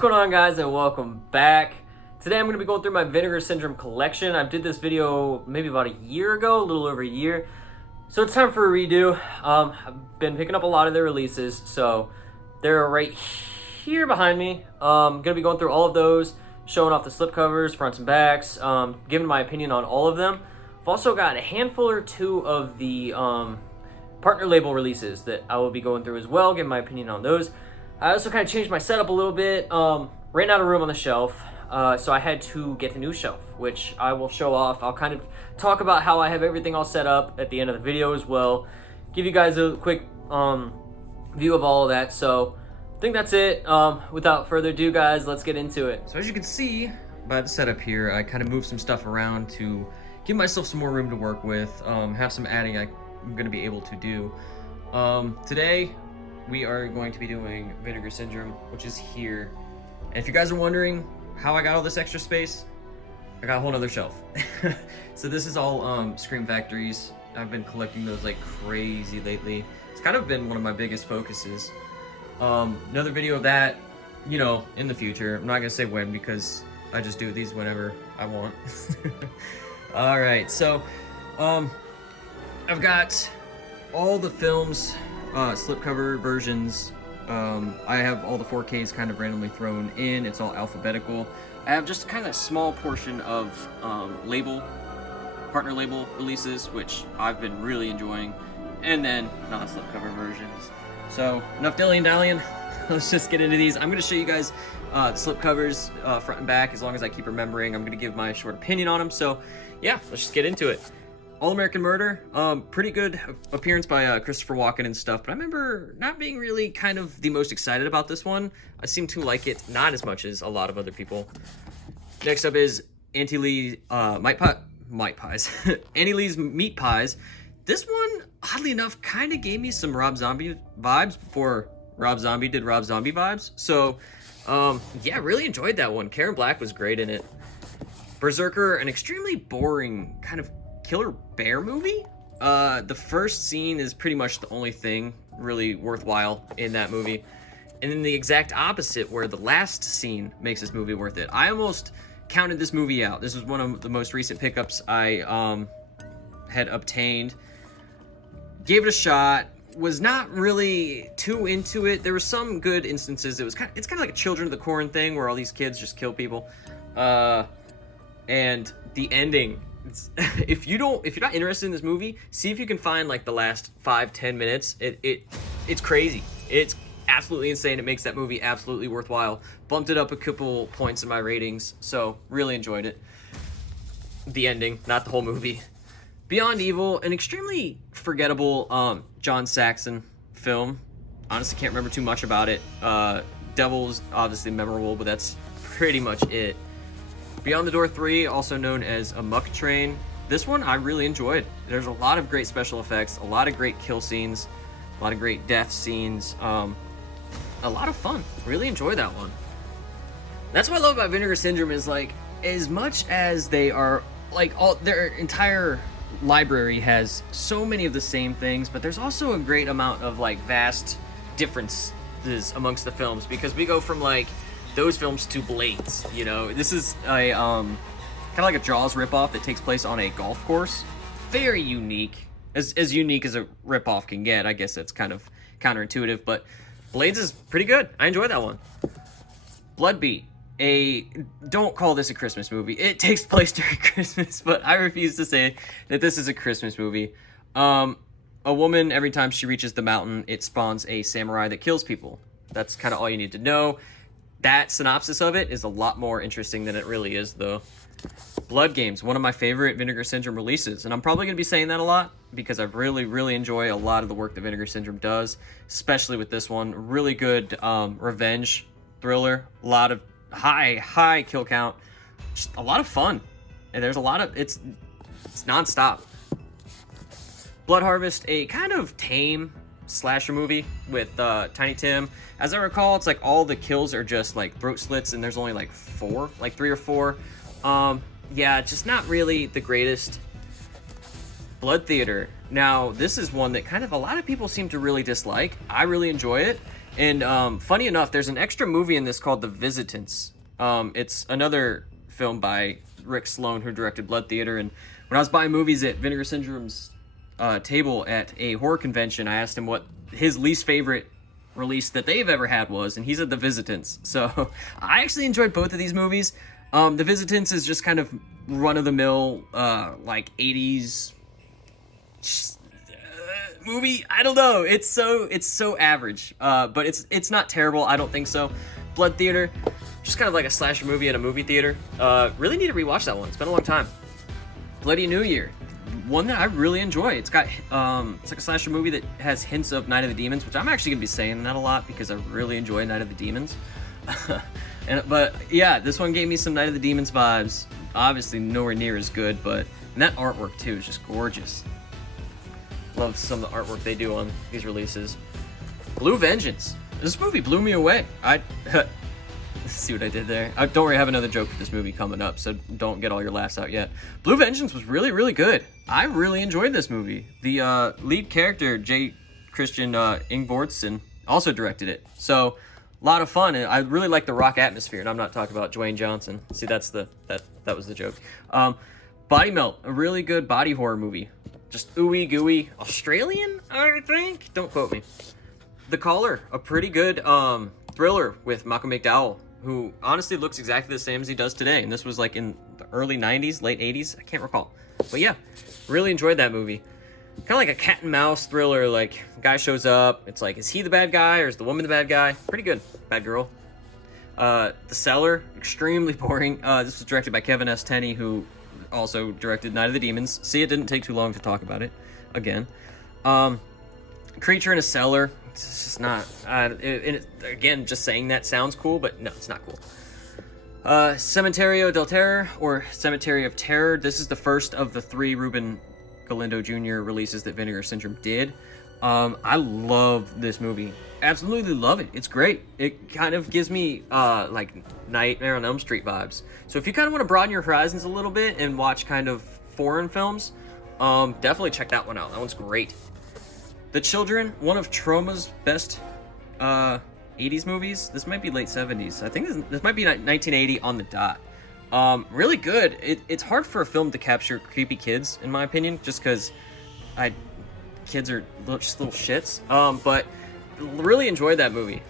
What's going on, guys, and welcome back. Today I'm going to be going through my Vinegar Syndrome collection. I did this video maybe about a year ago, a little over a year. So it's time for a redo. I've been picking up a lot of their releases, so they're right here behind me. I'm going to be going through all of those, showing off the slipcovers, fronts and backs, giving my opinion on all of them. I've also got a handful or two of the partner label releases that I will be going through as well, giving my opinion on those. I also kind of changed my setup a little bit, ran out of room on the shelf, so I had to get a new shelf, which I will show off. I'll kind of talk about how I have everything all set up at the end of the video as well, give you guys a quick view of all of that. So I think that's it. Without further ado, guys, let's get into it. So as you can see by the setup here, I kind of moved some stuff around to give myself some more room to work with, have some adding I'm going to be able to do. Today, we are going to be doing Vinegar Syndrome, which is here. And if you guys are wondering how I got all this extra space, I got a whole nother shelf. So this is all Scream Factories. I've been collecting those like crazy lately. It's kind of been one of my biggest focuses. Another video of that, you know, in the future. I'm not gonna say when because I just do these whenever I want. All right, so I've got all the films, slipcover versions. I have all the 4Ks kind of randomly thrown in. It's all alphabetical. I have just kind of a small portion of partner label releases, which I've been really enjoying, and then non-slipcover versions. So enough dilly-dallying. Let's just get into these. I'm going to show you guys the slipcovers front and back, as long as I keep remembering. I'm going to give my short opinion on them. So yeah, let's just get into it. All American Murder, pretty good appearance by Christopher Walken and stuff, but I remember not being really kind of the most excited about this one. I seem to like it not as much as a lot of other people. Next up is Auntie Lee's Meat Pies. Auntie Lee's Meat Pies. This one, oddly enough, kind of gave me some Rob Zombie vibes before Rob Zombie did Rob Zombie vibes. So, yeah, really enjoyed that one. Karen Black was great in it. Berserker, an extremely boring kind of killer bear movie. The first scene is pretty much the only thing really worthwhile in that movie, and then the exact opposite, where the last scene makes this movie worth it. I almost counted this movie out. This was one of the most recent pickups I had obtained. Gave it a shot. Was not really too into it. There were some good instances. It's kind of like a Children of the Corn thing, where all these kids just kill people, and the ending. If you're not interested in this movie, see if you can find like the last 5-10 minutes. It's crazy. It's absolutely insane. It makes that movie absolutely worthwhile. Bumped it up a couple points in my ratings, so really enjoyed it. The ending, not the whole movie. Beyond Evil, an extremely forgettable John Saxon film. Honestly, can't remember too much about it. Devil's obviously memorable, but that's pretty much it. Beyond the Door 3, also known as A Muck Train. This one I really enjoyed. There's a lot of great special effects, a lot of great kill scenes, a lot of great death scenes, a lot of fun. Really enjoyed that one. That's what I love about Vinegar Syndrome is, like, as much as they are, like, all their entire library has so many of the same things, but there's also a great amount of, like, vast differences amongst the films, because we go from, like, those films to Blades, you know. This is a kind of like a Jaws ripoff that takes place on a golf course. Very unique, as unique as a ripoff can get. I guess that's kind of counterintuitive, but Blades is pretty good. I enjoyed that one. Bloodbeat, don't call this a Christmas movie. It takes place during Christmas, but I refuse to say that this is a Christmas movie. A woman, every time she reaches the mountain, it spawns a samurai that kills people. That's kind of all you need to know. That synopsis of it is a lot more interesting than it really is, though. Blood Games, one of my favorite Vinegar Syndrome releases, and I'm probably going to be saying that a lot because I really, really enjoy a lot of the work that Vinegar Syndrome does, especially with this one. Really good revenge thriller, a lot of high kill count, just a lot of fun, and there's a lot of, it's non-stop. Blood Harvest, a kind of tame slasher movie with Tiny Tim. As I recall, it's like all the kills are just like throat slits, and there's only like 3 or 4. Yeah, just not really the greatest. Blood Theater. Now, this is one that kind of a lot of people seem to really dislike. I really enjoy it. And funny enough, there's an extra movie in this called The Visitants. It's another film by Rick Sloan, who directed Blood Theater. And when I was buying movies at Vinegar Syndrome's table at a horror convention, I asked him what his least favorite release that they've ever had was, and he said The Visitants. So I actually enjoyed both of these movies. The Visitants is just kind of run-of-the-mill, like 80s movie. I don't know. It's so average, but it's not terrible. I don't think so. Blood Theater, just kind of like a slasher movie in a movie theater. Really need to rewatch that one. It's been a long time. Bloody New Year, one that I really enjoy. It's got it's like a slasher movie that has hints of Night of the Demons, which I'm actually gonna be saying that a lot because I really enjoy Night of the Demons. But yeah, this one gave me some Night of the Demons vibes. Obviously nowhere near as good, but and that artwork too is just gorgeous. Love some of the artwork they do on these releases. Blue Vengeance. This movie blew me away. See what I did there? Don't worry, I have another joke for this movie coming up, so don't get all your laughs out yet. Blue Vengeance was really, really good. I really enjoyed this movie. The lead character, J. Christian Ingvortsen, also directed it. So, a lot of fun. And I really like the rock atmosphere, and I'm not talking about Dwayne Johnson. See, that was the joke. Body Melt, a really good body horror movie. Just ooey gooey. Australian, I think? Don't quote me. The Caller, a pretty good thriller with Malcolm McDowell, who honestly looks exactly the same as he does today. And this was like in the early 90s, late 80s. I can't recall. But yeah, really enjoyed that movie. Kind of like a cat and mouse thriller. Like, guy shows up. It's like, is he the bad guy or is the woman the bad guy? Pretty good. Bad girl. The Cellar, extremely boring. This was directed by Kevin S. Tenney, who also directed Night of the Demons. See, it didn't take too long to talk about it again. Creature in a Cellar. It's just not. Again, just saying that sounds cool, but no, it's not cool. Cementerio del Terror, or Cemetery of Terror. This is the first of the 3 Ruben Galindo Jr. releases that Vinegar Syndrome did. I love this movie. Absolutely love it. It's great. It kind of gives me like Nightmare on Elm Street vibes. So if you kind of want to broaden your horizons a little bit and watch kind of foreign films, definitely check that one out. That one's great. The Children, one of Troma's best 80s movies. This might be late 70s. I think this might be 1980 on the dot. Really good. It's hard for a film to capture creepy kids, in my opinion, just because kids are just little shits. But really enjoyed that movie.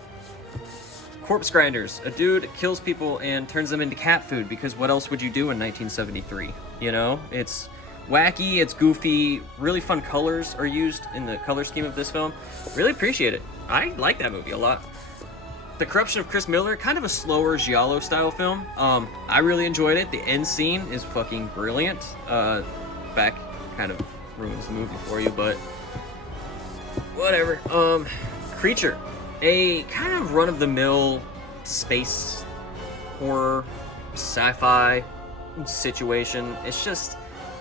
Corpse Grinders. A dude kills people and turns them into cat food, because what else would you do in 1973? You know? It's wacky, it's goofy, really fun colors are used in the color scheme of this film. Really appreciate it. I like that movie a lot. The Corruption of Chris Miller, kind of a slower Giallo style film. I really enjoyed it. The end scene is fucking brilliant. Back kind of ruins the movie for you, but whatever. Creature, a kind of run-of-the-mill space horror sci-fi situation. It's just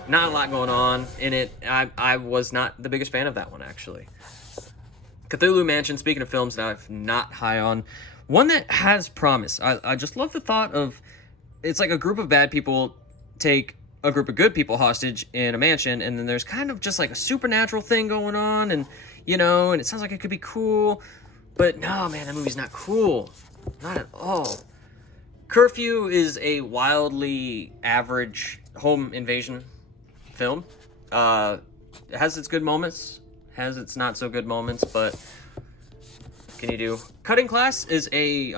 not a lot going on in it. I was not the biggest fan of that one, actually. Cthulhu Mansion, speaking of films that I'm not high on, one that has promise. I just love the thought of, it's like a group of bad people take a group of good people hostage in a mansion, and then there's kind of just like a supernatural thing going on, and you know, and it sounds like it could be cool, but no, man, that movie's not cool. Not at all. Curfew is a wildly average home invasion film. It has its good moments, has its not so good moments, but what can you do? Cutting Class is a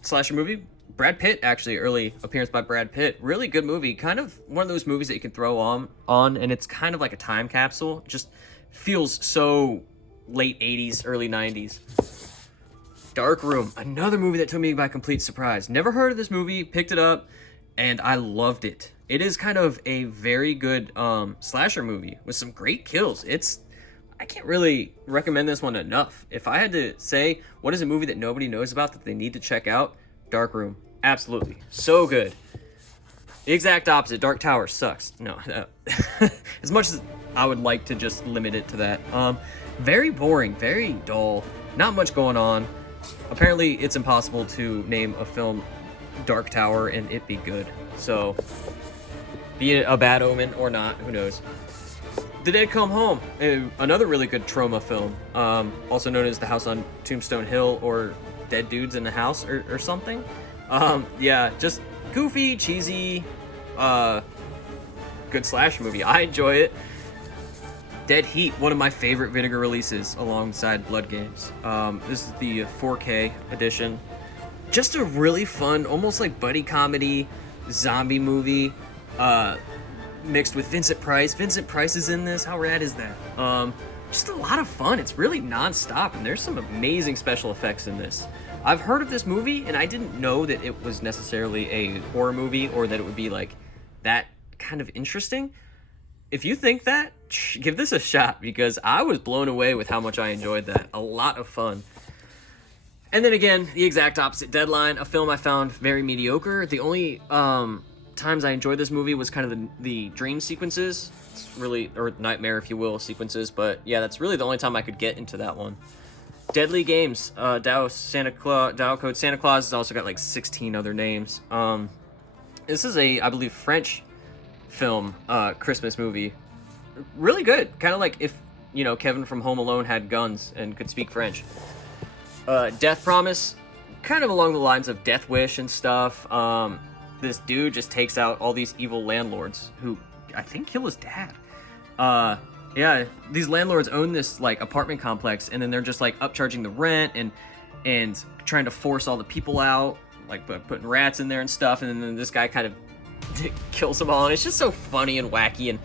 slasher movie. Brad Pitt, actually, early appearance by Brad Pitt. Really good movie. Kind of one of those movies that you can throw on, and it's kind of like a time capsule. Just feels so late 80s, early 90s. Dark Room, another movie that took me by complete surprise. Never heard of this movie, picked it up, and I loved it. It is kind of a very good slasher movie with some great kills. I can't really recommend this one enough. If I had to say, what is a movie that nobody knows about that they need to check out? Dark Room. Absolutely. So good. The exact opposite. Dark Tower sucks. No. As much as I would like to just limit it to that. Very boring. Very dull. Not much going on. Apparently, it's impossible to name a film Dark Tower and it be good. So, be it a bad omen or not, who knows. The Dead Come Home, another really good trauma film, also known as The House on Tombstone Hill or Dead Dudes in the House or something. Yeah, just goofy, cheesy, good slasher movie. I enjoy it. Dead Heat, one of my favorite Vinegar releases alongside Blood Games. This is the 4K edition. Just a really fun, almost like buddy comedy, zombie movie, mixed with Vincent Price. Vincent Price is in this. How rad is that? Just a lot of fun. It's really non-stop, and there's some amazing special effects in this. I've heard of this movie, and I didn't know that it was necessarily a horror movie or that it would be like that kind of interesting. If you think that, give this a shot, because I was blown away with how much I enjoyed that. A lot of fun. And then again, the exact opposite, Deadline, a film I found very mediocre. The only times I enjoyed this movie was kind of the dream sequences. It's really, or nightmare, if you will, sequences. But yeah, that's really the only time I could get into that one. Deadly Games, Dow Code Santa Claus has also got like 16 other names. This is a, I believe, French film, Christmas movie. Really good. Kind of like if, you know, Kevin from Home Alone had guns and could speak French. Death Promise, kind of along the lines of Death Wish and stuff. This dude just takes out all these evil landlords who I think kill his dad. Yeah, these landlords own this like apartment complex, and then they're just like upcharging the rent and trying to force all the people out, like putting rats in there and stuff. And then this guy kind of kills them all, and it's just so funny and wacky, and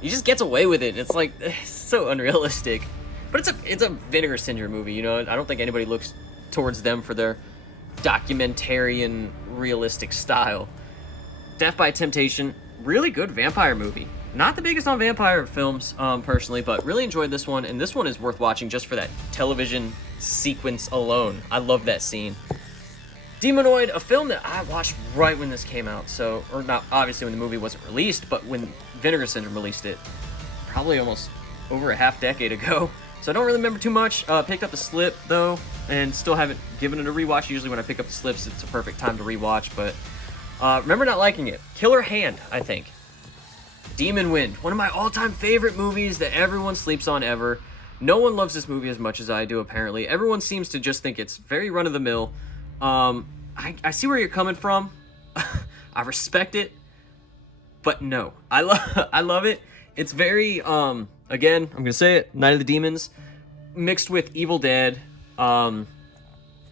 he just gets away with it. It's like it's so unrealistic, but it's a Vinegar Syndrome movie. You know, I don't think anybody looks towards them for their documentarian realistic style. Death by Temptation, really good vampire movie. Not the biggest on vampire films, personally, but really enjoyed this one, and this one is worth watching just for that television sequence alone. I love that scene. Demonoid, a film that I watched right when this came out, so, or not obviously when the movie wasn't released, but when Vinegar Syndrome released it, probably almost over a half decade ago. So I don't really remember too much. Picked up the slip though, and still haven't given it a rewatch. Usually when I pick up the slips, it's a perfect time to rewatch, but remember not liking it. Killer Hand, I think. Demon Wind, one of my all-time favorite movies that everyone sleeps on ever. No one loves this movie as much as I do, apparently. Everyone seems to just think it's very run-of-the-mill. I see where you're coming from. I respect it, but no. I love it. It's very, again, I'm gonna say it, Night of the Demons, mixed with Evil Dead. There's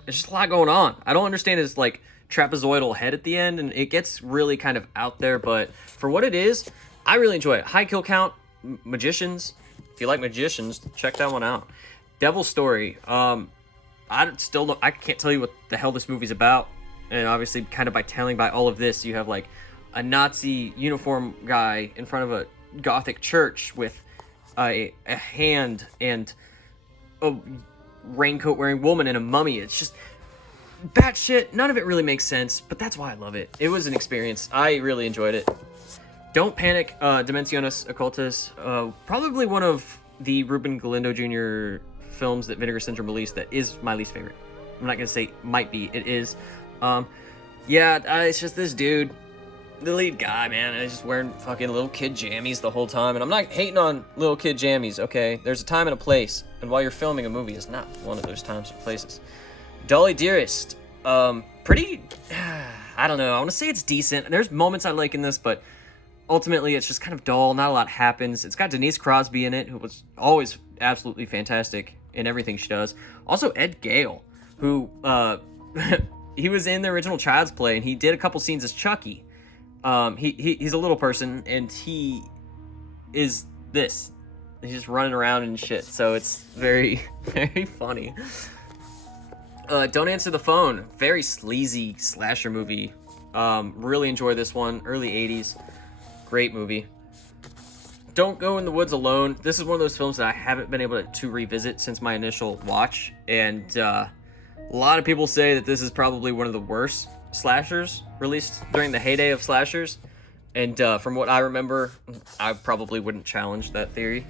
just a lot going on. I don't understand his, like, trapezoidal head at the end, and it gets really kind of out there, but for what it is, I really enjoy it. High kill count, Magicians. If you like Magicians, check that one out. Devil's Story. I can't tell you what the hell this movie's about, and obviously kind of by all of this, you have like a Nazi uniform guy in front of a Gothic church with a hand and a raincoat wearing woman and a mummy. It's just batshit. None of it really makes sense, but that's why I love it. It was an experience. I really enjoyed it. Don't Panic, Dimensiones Occultas, probably one of the Ruben Galindo Jr. films that Vinegar Syndrome released that is my least favorite. I'm not gonna say might be, it is. It's just this dude, the lead guy, man, and he's just wearing fucking little kid jammies the whole time. And I'm not hating on little kid jammies, okay? There's a time and a place, and while you're filming a movie is not one of those times or places. Dolly Dearest, pretty, I don't know, I want to say it's decent. There's moments I like in this, but ultimately it's just kind of dull, not a lot happens. It's got Denise Crosby in it, who was always absolutely fantastic in everything she does. Also Ed Gale, who, he was in the original Child's Play, and he did a couple scenes as Chucky. He's a little person, and he is this. He's just running around and shit, so it's very, very funny. Don't Answer the Phone, very sleazy slasher movie. Really enjoy this one, early 80s. Great movie. Don't Go in the Woods Alone. This is one of those films that I haven't been able to revisit since my initial watch, and a lot of people say that this is probably one of the worst slashers released during the heyday of slashers, and from what I remember, I probably wouldn't challenge that theory.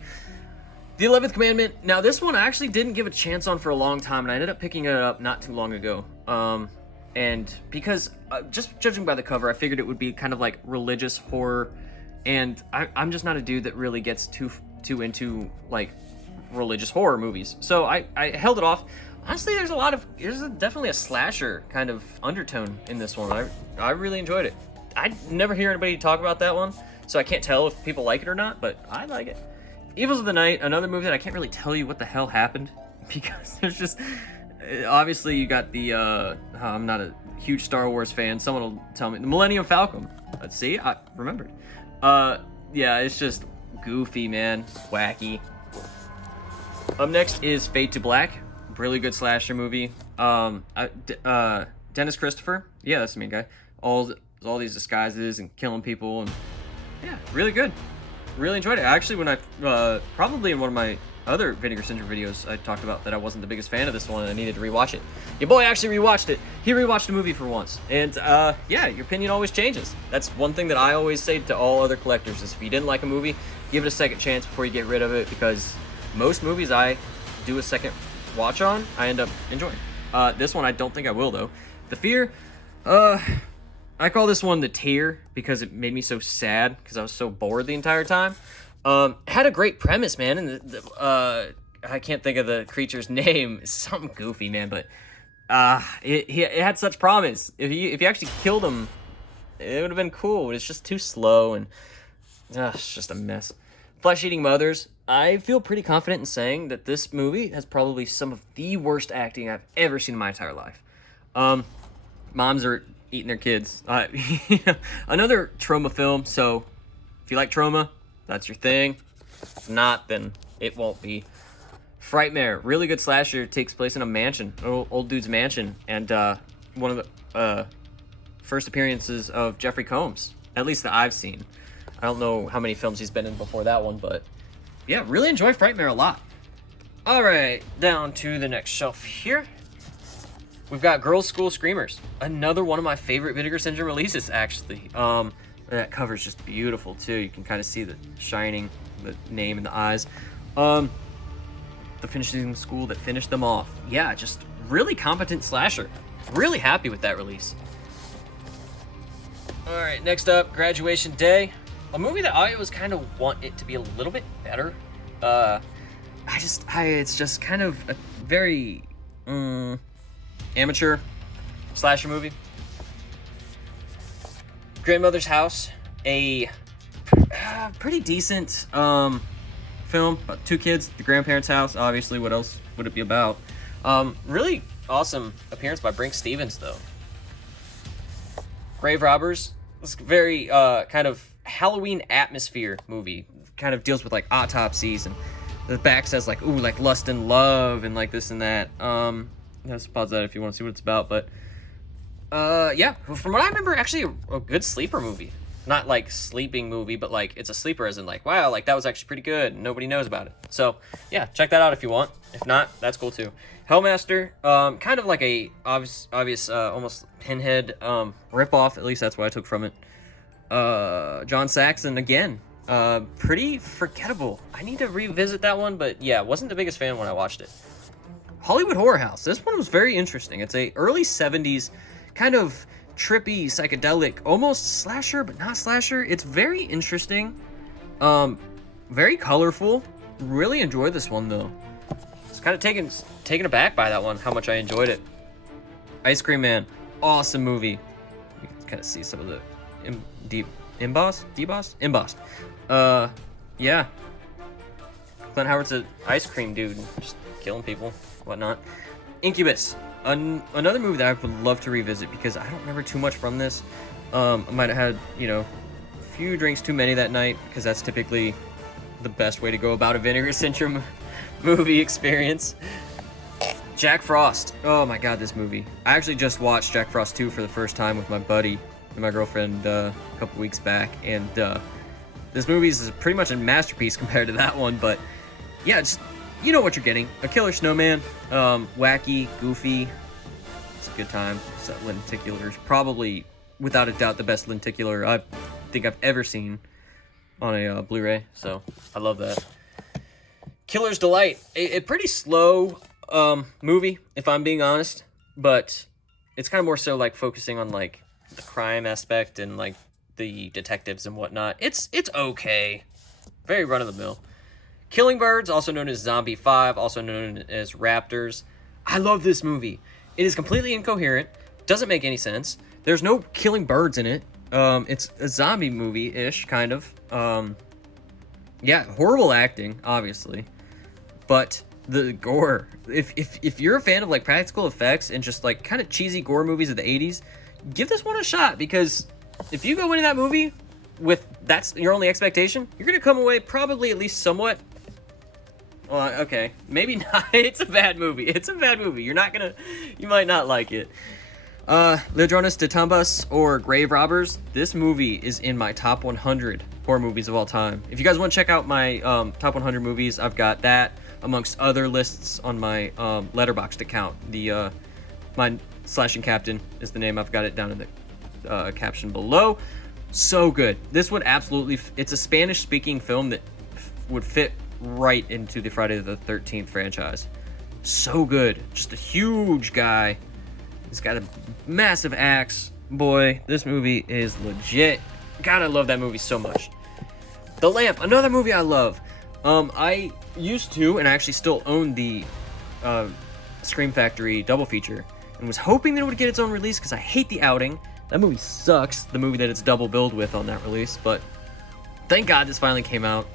The 11th Commandment. Now, this one I actually didn't give a chance on for a long time, and I ended up picking it up not too long ago. And because, just judging by the cover, I figured it would be kind of like religious horror, and I'm just not a dude that really gets too too into like religious horror movies, so I held it off. Honestly, there's definitely a slasher kind of undertone in this one. I really enjoyed it. I never hear anybody talk about that one, so I can't tell if people like it or not, but I like it. Evils of the Night, another movie that I can't really tell you what the hell happened, because there's just, obviously you got the, I'm not a huge Star Wars fan, someone will tell me, the Millennium Falcon. Let's see, I remembered. Yeah, it's just goofy, man, wacky. Up next is Fade to Black, really good slasher movie. Dennis Christopher, yeah, that's the main guy. All these disguises and killing people, and yeah, really good. Really enjoyed it. Actually, when I probably in one of my other Vinegar Syndrome videos, I talked about that I wasn't the biggest fan of this one and I needed to rewatch it. Your boy actually rewatched it. He rewatched the movie for once, and yeah, your opinion always changes. That's one thing that I always say to all other collectors: is if you didn't like a movie, give it a second chance before you get rid of it, because most movies I do a second watch on, I end up enjoying. This one I don't think I will, though. The Fear, I call this one the tear because it made me so sad because I was so bored the entire time. It had a great premise, man, and I can't think of the creature's name. It's something goofy, man, but it had such promise. If you actually killed him, it would have been cool. But it's just too slow, and it's just a mess. Flesh-Eating Mothers. I feel pretty confident in saying that this movie has probably some of the worst acting I've ever seen in my entire life. Moms are eating their kids. Another trauma film, so if you like trauma, that's your thing. If not, then it won't be. Frightmare, really good slasher, takes place in a mansion, old dude's mansion, and one of the first appearances of Jeffrey Combs, at least that I've seen. I don't know how many films he's been in before that one, but yeah, really enjoy Frightmare a lot. Alright, down to the next shelf here. We've got Girls' School Screamers, another one of my favorite Vinegar Syndrome releases, actually. That cover's just beautiful, too. You can kind of see the shining, the name in the eyes. The finishing school that finished them off. Yeah, just really competent slasher. Really happy with that release. Alright, next up, Graduation Day. A movie that I always kind of want it to be a little bit better. It's just kind of a very amateur slasher movie. Grandmother's House, a pretty decent film about two kids at the grandparents' house. Obviously, what else would it be about? Really awesome appearance by Brink Stevens, though. Grave Robbers. It's very kind of Halloween atmosphere movie. Kind of deals with like autopsies, and the back says like, ooh, like lust and love and like this and that. Just pause that if you want to see what it's about. But yeah, from what I remember, actually a good sleeper movie. Not like sleeping movie, but like it's a sleeper as in like, wow, like that was actually pretty good. Nobody knows about it. So yeah, check that out if you want. If not, that's cool too. Hellmaster, kind of like a obvious almost Pinhead ripoff. At least that's what I took from it. John Saxon again, pretty forgettable. I need to revisit that one, but yeah, wasn't the biggest fan when I watched it. Hollywood Horror House. This one was very interesting. It's a early 70s kind of trippy, psychedelic, almost slasher, but not slasher. It's very interesting, very colorful. Really enjoyed this one though. It's kind of taken aback by that one, how much I enjoyed it. Ice Cream Man, awesome movie. You can kind of see some of the embossed. Yeah. Clint Howard's an ice cream dude, just killing people, whatnot. Incubus, another movie that I would love to revisit because I don't remember too much from this. I might have had, a few drinks too many that night, because that's typically the best way to go about a Vinegar Syndrome movie experience. Jack Frost. Oh my god, this movie. I actually just watched Jack Frost 2 for the first time with my buddy and my girlfriend a couple weeks back, and this movie is pretty much a masterpiece compared to that one, but yeah, just, you know what you're getting. A killer snowman, wacky, goofy. It's a good time. It's that lenticular is probably, without a doubt, the best lenticular I think I've ever seen on a Blu-ray, so I love that. Killer's Delight, a pretty slow movie, if I'm being honest, but it's kind of more so like focusing on like the crime aspect and like the detectives and whatnot. It's okay, very run of the mill. Killing Birds, also known as Zombie 5, also known as Raptors. I love this movie. It is completely incoherent, doesn't make any sense. There's no killing birds in it. It's a zombie movie-ish, kind of. Yeah, horrible acting, obviously. But the gore. If you're a fan of like practical effects and just like kind of cheesy gore movies of the 80s, give this one a shot, because if you go into that movie with that's your only expectation, you're gonna come away probably at least somewhat. Well, okay, maybe not. It's a bad movie. You might not like it. Ladrones de Tumbas or Grave Robbers. This movie is in my top 100 horror movies of all time. If you guys want to check out my top 100 movies, I've got that amongst other lists on my Letterboxd account. The my Slashincaptain is the name. I've got it down in the caption below. So good. This would absolutely. It's a Spanish-speaking film that would fit right into the Friday the 13th franchise. So good. Just a huge guy. He's got a massive axe. Boy, this movie is legit. God, I love that movie so much. The Lamp, another movie I love. I used to, and I actually still own the Scream Factory double feature, and was hoping that it would get its own release because I hate The Outing. That movie sucks, the movie that it's double billed with on that release, but thank God this finally came out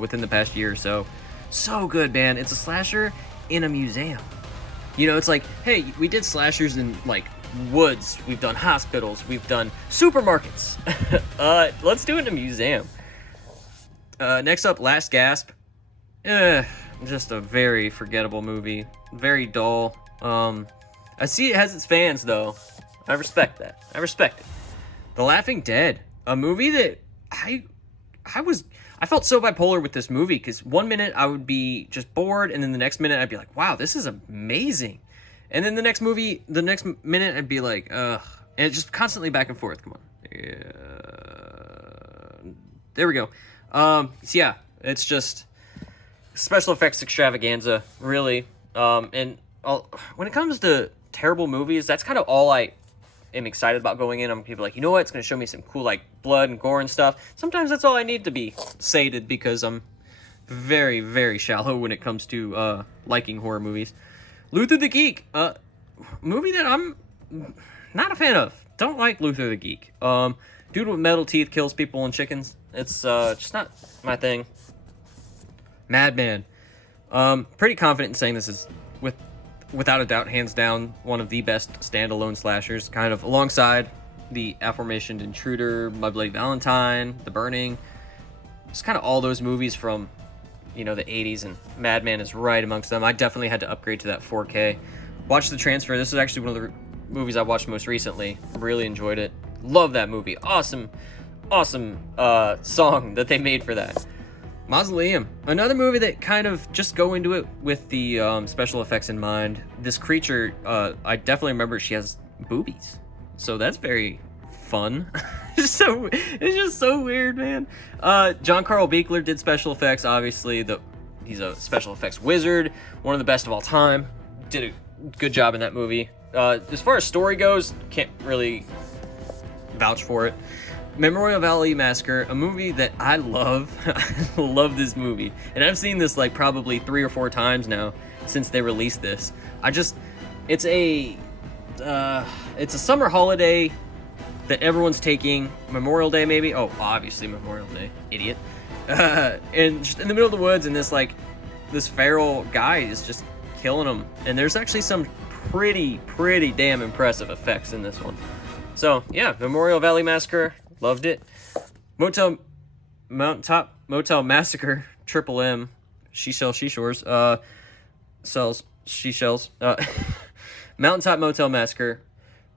within the past year or so. So good, man. It's a slasher in a museum. You know, it's like, hey, we did slashers in, like, woods. We've done hospitals. We've done supermarkets. Let's do it in a museum. Next up, Last Gasp. Just a very forgettable movie. Very dull. I see it has its fans, though. I respect that. I respect it. The Laughing Dead. A movie that I felt so bipolar with this movie, because one minute I would be just bored, and then the next minute I'd be like, wow, this is amazing. And then the next minute I'd be like, ugh. And it's just constantly back and forth. Come on. There we go. So yeah, it's just special effects extravaganza, really. When it comes to terrible movies, that's kind of all I am excited about going in. I'm people like, you know what, it's going to show me some cool like blood and gore and stuff. Sometimes that's all I need to be sated, because I'm very, very shallow when it comes to liking horror movies. Luther the Geek, movie that I'm not a fan of. Don't like Luther the Geek. Dude with metal teeth kills people and chickens. It's just not my thing. Madman. Pretty confident in saying this is without a doubt, hands down, one of the best standalone slashers, kind of alongside the aforementioned Intruder, My Bloody Valentine, The Burning. It's kind of all those movies from, you know, the 80s, and Madman is right amongst them. I definitely had to upgrade to that 4K. Watch The Transfer. This is actually one of the movies I watched most recently. Really enjoyed it. Love that movie. Awesome song that they made for that. Mausoleum, another movie that kind of just go into it with the special effects in mind. This creature, I definitely remember she has boobies, so that's very fun. It's just so weird, man. John Carl Buechler did special effects. Obviously, he's a special effects wizard, one of the best of all time. Did a good job in that movie. As far as story goes, can't really vouch for it. Memorial Valley Massacre, a movie that I love. I love this movie, and I've seen this like probably 3 or 4 times now since they released this. It's a summer holiday that everyone's taking. Memorial Day, maybe. Oh, obviously Memorial Day, idiot. And just in the middle of the woods, and this feral guy is just killing them. And there's actually some pretty damn impressive effects in this one. So yeah, Memorial Valley Massacre. Loved it. Mountaintop Motel Massacre, Triple M, She Sells Seashores, sells seashells. Mountaintop Motel Massacre,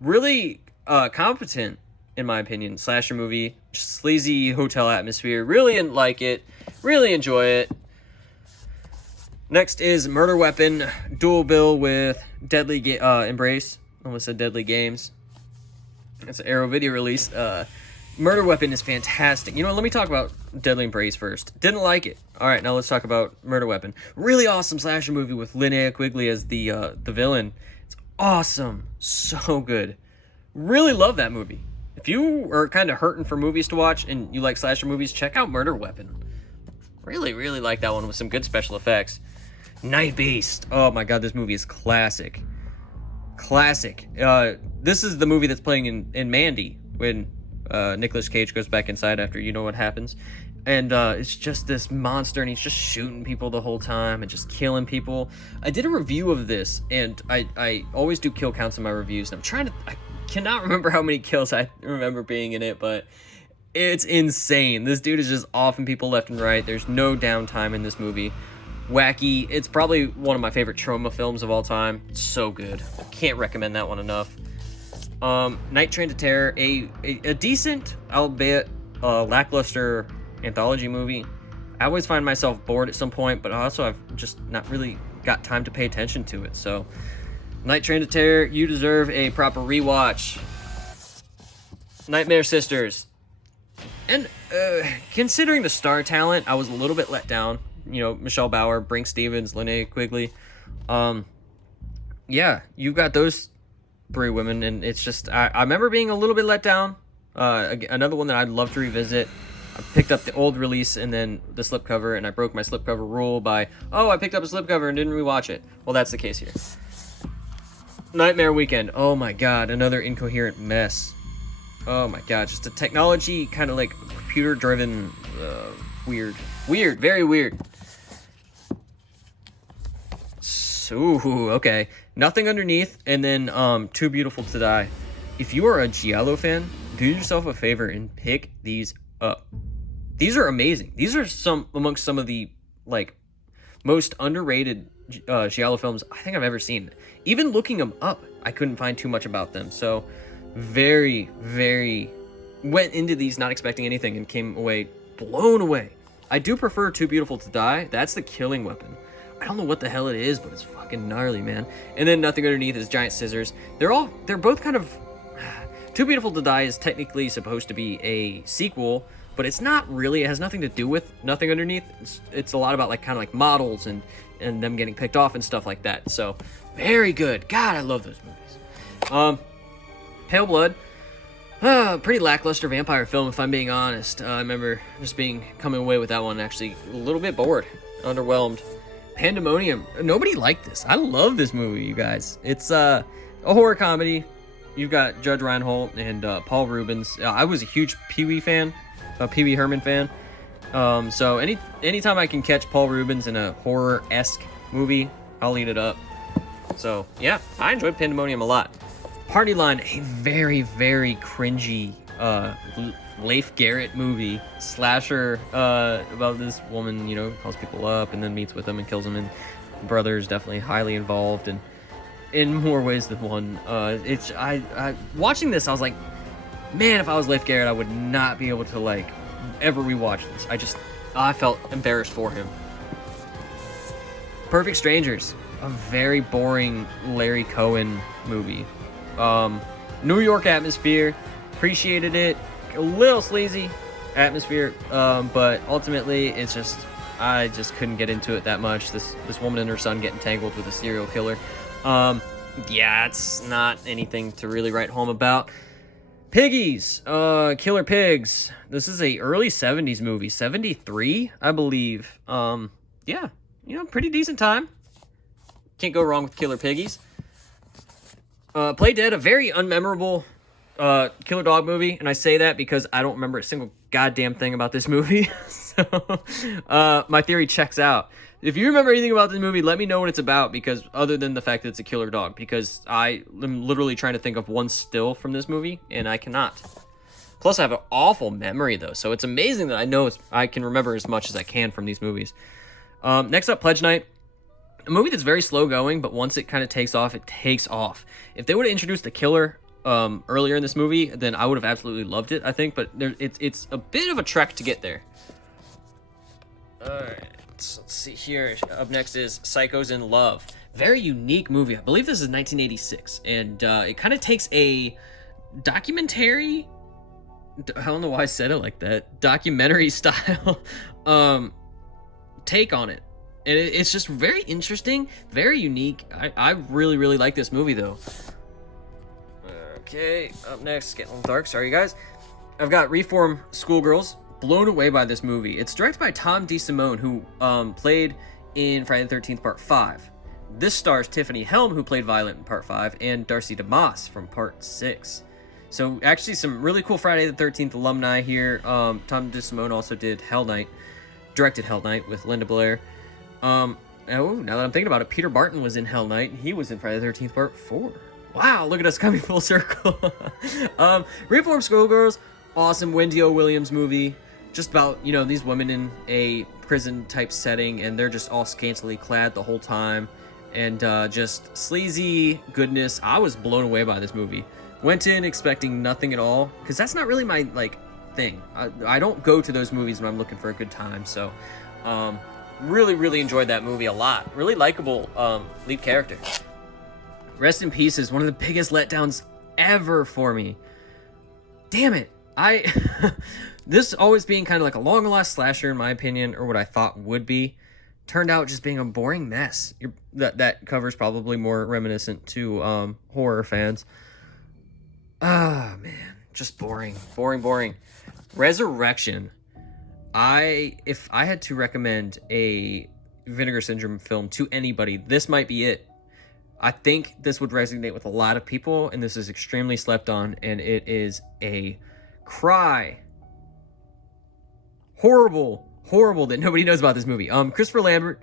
really competent in my opinion. Slasher movie, just sleazy hotel atmosphere. Really didn't like it. Really enjoy it. Next is Murder Weapon, dual bill with Deadly Embrace. Almost said Deadly Games. It's an Arrow video release. Murder Weapon is fantastic. You know what, let me talk about Deadly Embrace first. Didn't like it. Alright, now let's talk about Murder Weapon. Really awesome slasher movie with Linnea Quigley as the villain. It's awesome. So good. Really love that movie. If you are kind of hurting for movies to watch and you like slasher movies, check out Murder Weapon. Really, really like that one with some good special effects. Night Beast. Oh my god, this movie is classic. Classic. This is the movie that's playing in Mandy when Nicolas Cage goes back inside after you know what happens. And it's just this monster, and he's just shooting people the whole time and just killing people. I did a review of this, and I always do kill counts in my reviews. And I cannot remember how many kills I remember being in it, but it's insane. This dude is just offing people left and right. There's no downtime in this movie. Wacky. It's probably one of my favorite trauma films of all time. It's so good. Can't recommend that one enough. Night Train to Terror, a decent, albeit lackluster anthology movie. I always find myself bored at some point, but also I've just not really got time to pay attention to it. So, Night Train to Terror, you deserve a proper rewatch. Nightmare Sisters. And considering the star talent, I was a little bit let down. You know, Michelle Bauer, Brink Stevens, Linnea Quigley. Yeah, you've got those three women, and it's just, I remember being a little bit let down. Another one that I'd love to revisit. I picked up the old release and then the slipcover, and I broke my slipcover rule by, I picked up a slipcover and didn't rewatch it. Well, that's the case here. Nightmare Weekend. Oh my god, another incoherent mess. Oh my god, just a technology kind of like computer-driven, weird, very weird. Ooh, okay. Nothing Underneath, and then Too Beautiful to Die. If you are a Giallo fan, do yourself a favor and pick these up. These are amazing. These are amongst some of the like most underrated Giallo films I think I've ever seen. Even looking them up, I couldn't find too much about them. So very, very went into these not expecting anything and came away blown away. I do prefer Too Beautiful to Die. That's the killing weapon. I don't know what the hell it is, but it's fucking gnarly, man. And then Nothing Underneath is Giant Scissors. They're both kind of... Too Beautiful to Die is technically supposed to be a sequel, but it's not really. It has nothing to do with Nothing Underneath. It's a lot about like kind of like models and them getting picked off and stuff like that. So very good. God, I love those movies. Pale Blood. Pretty lackluster vampire film, if I'm being honest. I remember just coming away with that one actually a little bit bored, underwhelmed. Pandemonium. Nobody liked this. I love this movie, you guys. It's a horror comedy. You've got Judge Reinhold and Paul Reubens. I was a huge Pee Wee fan, a Pee Wee Herman fan. So anytime I can catch Paul Reubens in a horror-esque movie, I'll eat it up. So yeah, I enjoyed Pandemonium a lot. Party Line, a very, very cringy Leif Garrett movie, slasher about this woman, you know, calls people up and then meets with them and kills them, and the brother is definitely highly involved and in more ways than one. I watching this, I was like, man, if I was Leif Garrett, I would not be able to like ever rewatch this. I felt embarrassed for him. Perfect Strangers, a very boring Larry Cohen movie. New York atmosphere, appreciated it. A little sleazy atmosphere, but ultimately it's just, I just couldn't get into it that much. This woman and her son getting tangled with a serial killer. Yeah, it's not anything to really write home about. Piggies, Killer Pigs. This is a early 70s movie, 73, I believe. Yeah, you know, pretty decent time. Can't go wrong with Killer Piggies. Play Dead, a very unmemorable killer dog movie, and I say that because I don't remember a single goddamn thing about this movie. So my theory checks out. If you remember anything about this movie, let me know what it's about, because other than the fact that it's a killer dog, because I am literally trying to think of one still from this movie, and I cannot. Plus, I have an awful memory, though, so it's amazing that I can remember as much as I can from these movies. Next up, Pledge Night. A movie that's very slow going, but once it kind of takes off, it takes off. If they would have introduced the killer earlier in this movie, then I would have absolutely loved it, I think, but it's a bit of a trek to get there. Alright, let's see here. Up next is Psychos in Love. Very unique movie. I believe this is 1986, and it kind of takes a documentary, I don't know why I said it like that, documentary style take on it. And it's just very interesting, very unique. I really, really like this movie, though. Okay, up next, getting a little dark. Sorry, guys. I've got Reform Schoolgirls, blown away by this movie. It's directed by Tom DeSimone, who played in Friday the 13th Part 5. This stars Tiffany Helm, who played Violet in Part 5, and Darcy DeMoss from Part 6. So actually some really cool Friday the 13th alumni here. Tom DeSimone also did directed Hell Night with Linda Blair. Oh, now that I'm thinking about it, Peter Barton was in Hell Night. He was in Friday the 13th Part 4. Wow, look at us coming full circle. Reformed Schoolgirls, awesome Wendy O. Williams movie. Just about, these women in a prison type setting, and they're just all scantily clad the whole time. And just sleazy goodness. I was blown away by this movie. Went in expecting nothing at all, because that's not really my, thing. I don't go to those movies when I'm looking for a good time, so really, really enjoyed that movie a lot. Really likable lead character. Rest in Peace is one of the biggest letdowns ever for me. Damn it. This always being kind of like a long-lost slasher, in my opinion, or what I thought would be, turned out just being a boring mess. That cover's probably more reminiscent to horror fans. Ah, man. Just boring. Boring. Resurrection. If I had to recommend a Vinegar Syndrome film to anybody, this might be it. I think this would resonate with a lot of people, and this is extremely slept on, and it is a cry. Horrible that nobody knows about this movie. Christopher Lambert,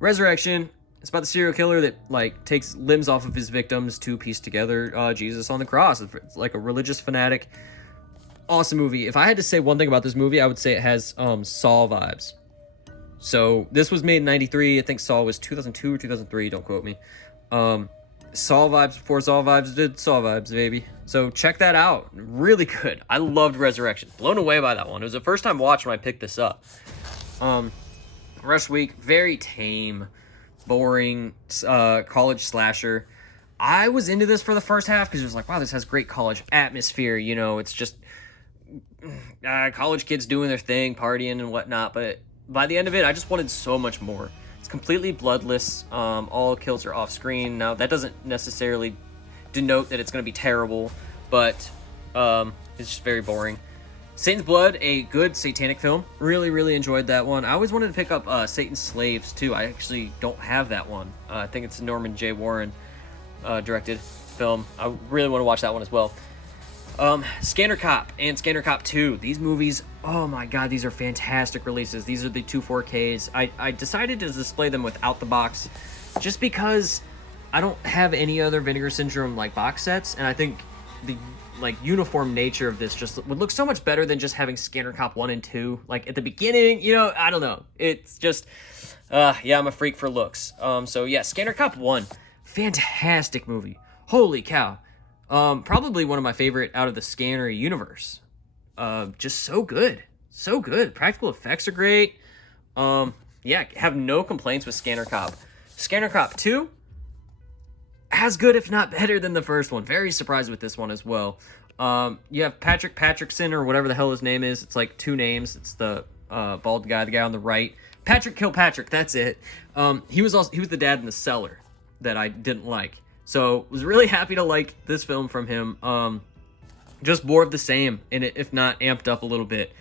Resurrection. It's about the serial killer that takes limbs off of his victims to piece together Jesus on the cross. It's like a religious fanatic. Awesome movie. If I had to say one thing about this movie, I would say it has Saw vibes. So this was made in 93. I think Saw was 2002 or 2003. Don't quote me. Saw vibes before Saw vibes did Saw vibes, baby. So check that out. Really good. I loved Resurrection. Blown away by that one. It was the first time watch when I picked this up. Rush Week, very tame, boring college slasher. I was into this for the first half because it was like, wow, this has great college atmosphere. It's just college kids doing their thing, partying and whatnot. But by the end of it, I just wanted so much more. It's completely bloodless. All kills are off screen. Now, that doesn't necessarily denote that it's going to be terrible, but it's just very boring. Satan's Blood, a good satanic film. Really, really enjoyed that one. I always wanted to pick up Satan's Slaves, too. I actually don't have that one. I think it's a Norman J. Warren directed film. I really want to watch that one as well. Scanner Cop and Scanner Cop 2. These movies, oh my god, these are fantastic releases. These are the 2 4Ks. I decided to display them without the box just because I don't have any other Vinegar Syndrome box sets, and I think the uniform nature of this just would look so much better than just having Scanner Cop 1 and 2 at the beginning. I don't know. It's just yeah, I'm a freak for looks. So yeah, Scanner Cop 1, fantastic movie. Holy cow. Probably one of my favorite out of the Scanner universe. Just so good. So good. Practical effects are great. Yeah, have no complaints with Scanner Cop. Scanner Cop 2, as good if not better than the first one. Very surprised with this one as well. You have Patrick Patrickson, or whatever the hell his name is. It's 2 names. It's the bald guy, the guy on the right. Patrick Kilpatrick, that's it. He was the dad in The Cellar that I didn't like. So was really happy to like this film from him. Just more of the same, and if not amped up a little bit.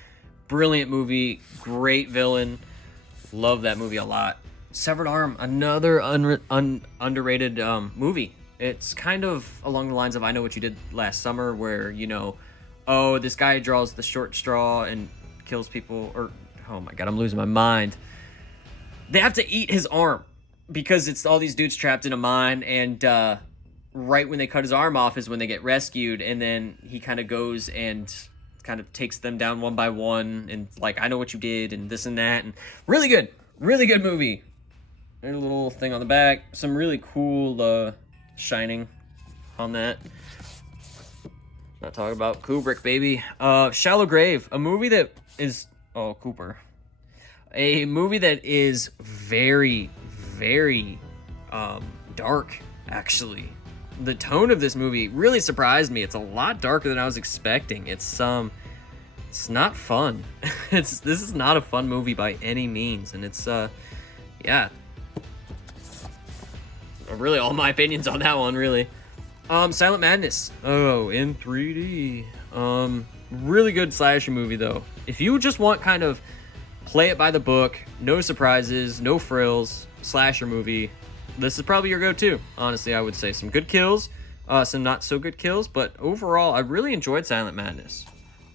Brilliant movie, great villain. Love that movie a lot. Severed Arm, another underrated movie. It's kind of along the lines of I Know What You Did Last Summer, where this guy draws the short straw and kills people. Or oh my god, I'm losing my mind. They have to eat his arm because it's all these dudes trapped in a mine, and right when they cut his arm off is when they get rescued, and then he kind of goes and kind of takes them down one by one, and I Know What You Did, and this and that, and really good movie. There's a little thing on the back, some really cool shining on that. Not talking about Kubrick, baby. Shallow Grave, a movie that is Cooper. A movie that is very, very dark, actually. The tone of this movie really surprised me. It's a lot darker than I was expecting. It's not fun. This is not a fun movie by any means, and it's yeah. Really all my opinions on that one, really. Silent Madness. Oh, in 3D. Really good slasher movie, though. If you just want kind of play it by the book, no surprises, no frills, slasher movie, this is probably your go-to. Honestly, I would say some good kills, some not so good kills, but overall, I really enjoyed Silent Madness.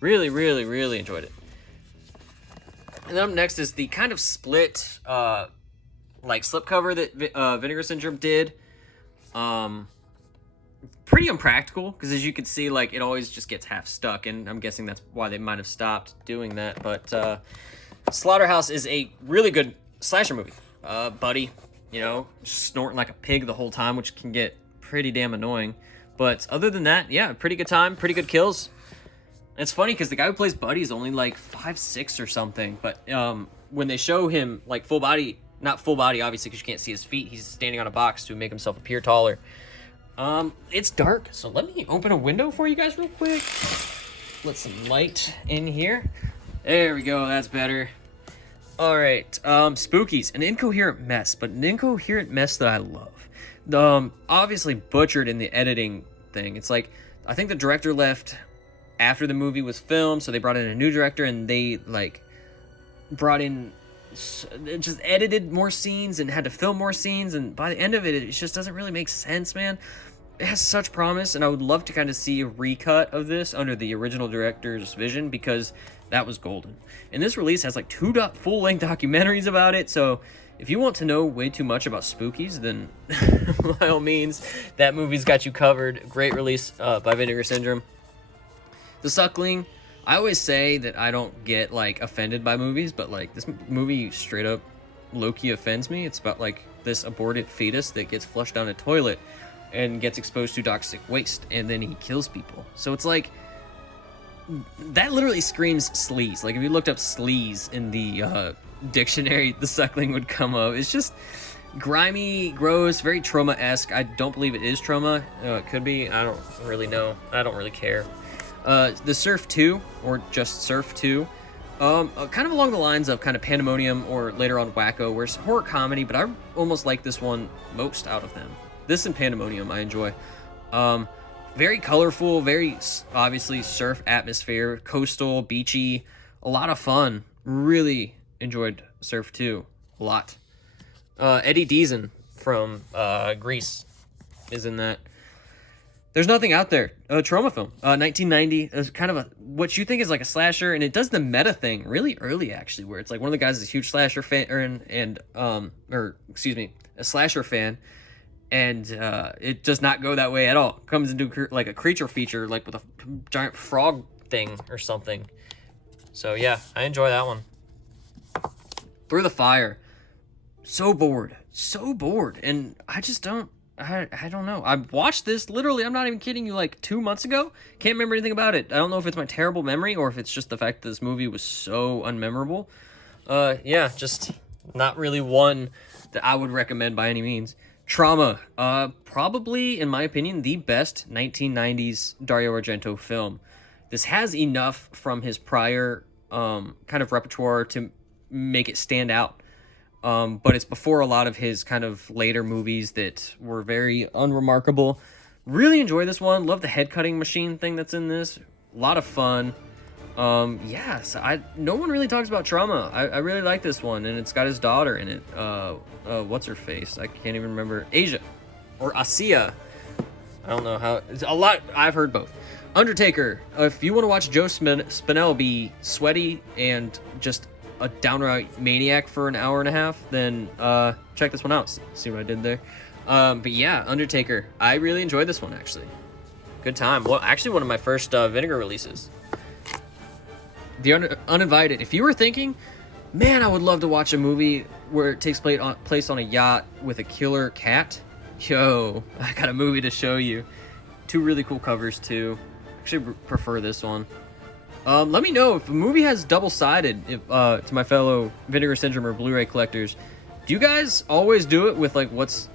Really, really, really enjoyed it. And then up next is the kind of split, like slipcover that Vinegar Syndrome did. Pretty unpractical, because as you can see, like, it always just gets half stuck, and I'm guessing that's why they might have stopped doing that. But Slaughterhouse is a really good slasher movie. Buddy, you know, snorting like a pig the whole time, which can get pretty damn annoying. But other than that, yeah, pretty good time, pretty good kills. And it's funny because the guy who plays Buddy is only like 5'6" or something, but when they show him like full body, not full body obviously because you can't see his feet, he's standing on a box to make himself appear taller. It's dark, so let me open a window for you guys real quick. Let some light in here. There we go, that's better. Alright, Spookies, an incoherent mess, but an incoherent mess that I love. Obviously butchered in the editing thing. It's like, I think the director left after the movie was filmed, so they brought in a new director, and they, like, brought in, just edited more scenes and had to film more scenes, and by the end of it, it just doesn't really make sense, man. It has such promise, and I would love to kind of see a recut of this under the original director's vision, because that was golden. And this release has like 2 full-length documentaries about it, so if you want to know way too much about Spookies, then by all means, that movie's got you covered. Great release by Vinegar Syndrome. The Suckling, I always say that I don't get like offended by movies, but like this movie straight up low-key offends me. It's about like this aborted fetus that gets flushed down a toilet and gets exposed to toxic waste, and then he kills people. So it's like, that literally screams sleaze. Like if you looked up sleaze in the dictionary, The Suckling would come up. It's just grimy, gross, very Trauma-esque. I don't believe it is Trauma. It could be. I don't really know. I don't really care. The Surf 2, or just Surf 2, kind of along the lines of kind of Pandemonium or later on Wacko, where it's horror comedy, but I almost like this one most out of them. This and Pandemonium I enjoy. Very colorful, very obviously surf atmosphere, coastal, beachy, a lot of fun. Really enjoyed Surf 2 a lot. Eddie Deason from Grease is in that. There's Nothing Out There, a Trauma film, 1990. It's kind of a, what you think is like a slasher, and it does the meta thing really early, actually, where it's like one of the guys is a huge slasher fan, a slasher fan, and it does not go that way at all. It comes into like a creature feature, like with a giant frog thing or something. So yeah, I enjoy that one. Through the Fire, so bored, and I just don't. I don't know. I watched this literally, I'm not even kidding you, like 2 months ago. Can't remember anything about it. I don't know if it's my terrible memory or if it's just the fact that this movie was so unmemorable. Yeah, just not really one that I would recommend by any means. Trauma, probably, in my opinion, the best 1990s Dario Argento film. This has enough from his prior kind of repertoire to make it stand out. But it's before a lot of his kind of later movies that were very unremarkable. Really enjoy this one. Love the head cutting machine thing that's in this. A lot of fun. Yes, no one really talks about Trauma. I really like this one, and it's got his daughter in it. What's her face? I can't even remember. Asia or Asia. I don't know how. It's a lot. I've heard both. Undertaker. If you want to watch Joe Spinell be sweaty and just a downright maniac for an hour and a half, then check this one out. See what I did there? But yeah, Undertaker. I really enjoyed this one, actually. Good time. Well, actually, one of my first Vinegar releases. The Uninvited. If you were thinking, man, I would love to watch a movie where it takes place on a yacht with a killer cat. Yo, I got a movie to show you. 2 really cool covers, too. Actually, prefer this one. Let me know if a movie has double-sided, to my fellow Vinegar Syndrome or Blu-ray collectors. Do you guys always do it with, like, what's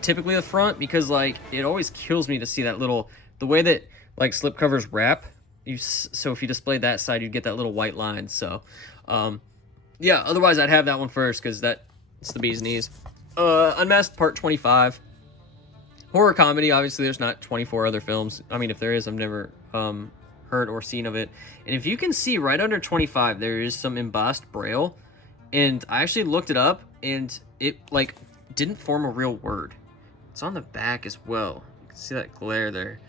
typically the front? Because, like, it always kills me to see that little, the way that, like, slipcovers wrap. So if you display that side, you'd get that little white line. So, yeah, otherwise I'd have that one first, because it's the bee's knees. Unmasked Part 25. Horror comedy, obviously there's not 24 other films. I mean, if there is, I've never heard or seen of it. And if you can see right under 25, there is some embossed braille. And I actually looked it up, and it, like, didn't form a real word. It's on the back as well. You can see that glare there.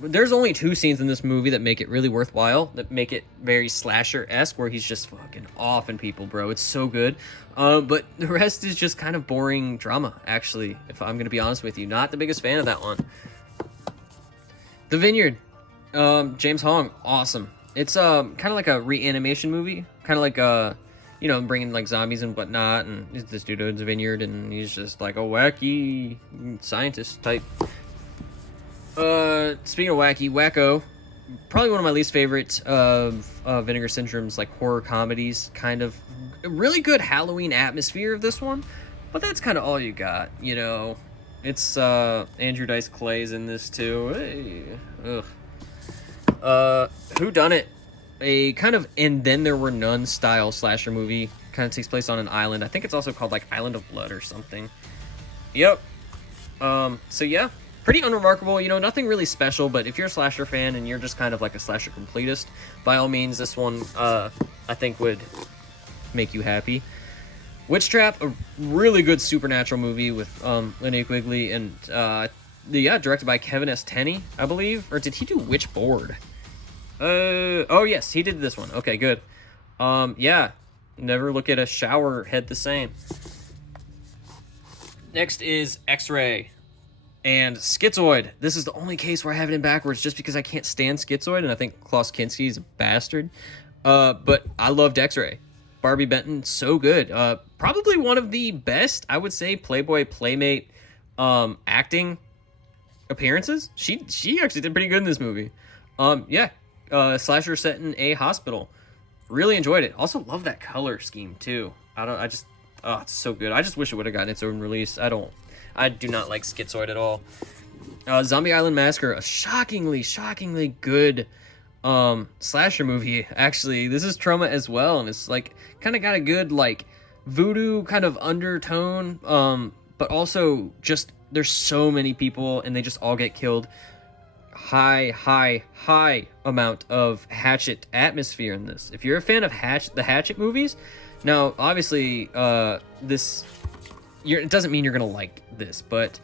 There's only 2 scenes in this movie that make it really worthwhile, that make it very slasher-esque, where he's just fucking offing people, bro. It's so good. But the rest is just kind of boring drama, actually, if I'm going to be honest with you. Not the biggest fan of that one. The Vineyard. James Hong, awesome. It's kind of like a reanimation movie. Kind of like, you know, bringing like zombies and whatnot. And this dude owns a vineyard, and he's just like a wacky scientist type. Speaking of wacky, wacko, probably one of my least favorites of Vinegar Syndrome's like horror comedies. Kind of really good Halloween atmosphere of this one, but that's kind of all you got, you know. It's Andrew Dice Clay's in this too. Hey. Ugh. Whodunit, a kind of And Then There Were None style slasher movie. Kind of takes place on an island. I think it's also called like Island of Blood or something. Yep. So yeah. Pretty unremarkable, you know, nothing really special, but if you're a slasher fan and you're just kind of like a slasher completist, by all means, this one, I think would make you happy. Witch Trap, a really good supernatural movie with Linnea Quigley, and directed by Kevin S. Tenney, I believe, or did he do Witchboard? Oh yes, he did this one. Okay, good. Yeah, never look at a shower head the same. Next is X-Ray. And Schizoid. This is the only case where I have it in backwards just because I can't stand Schizoid, and I think Klaus Kinski is a bastard. But I loved X-Ray. Barbie Benton, so good. Probably one of the best, I would say, Playboy Playmate acting appearances. She actually did pretty good in this movie. Slasher set in a hospital. Really enjoyed it. Also love that color scheme too. It's so good. I just wish it would have gotten its own release. I do not like Schizoid at all. Zombie Island Massacre, a shockingly good slasher movie. Actually, this is Trauma as well, and it's like kind of got a good like voodoo kind of undertone, but also just there's so many people and they just all get killed. High amount of Hatchet atmosphere in this. If you're a fan of the Hatchet movies, now obviously it doesn't mean you're gonna like this, but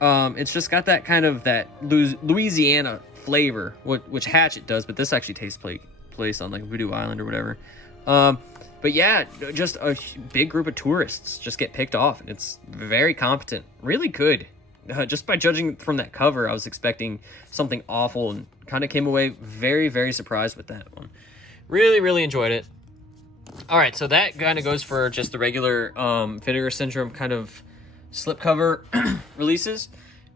it's just got that kind of that Louisiana flavor, which Hatchet does, but this actually takes place on like Voodoo Island or whatever. But yeah, just a big group of tourists just get picked off, and it's very competent, really good. Just by judging from that cover, I was expecting something awful, and kind of came away very, very surprised with that one. Really enjoyed it. All right, so that kind of goes for just the regular Vinegar Syndrome kind of slipcover releases,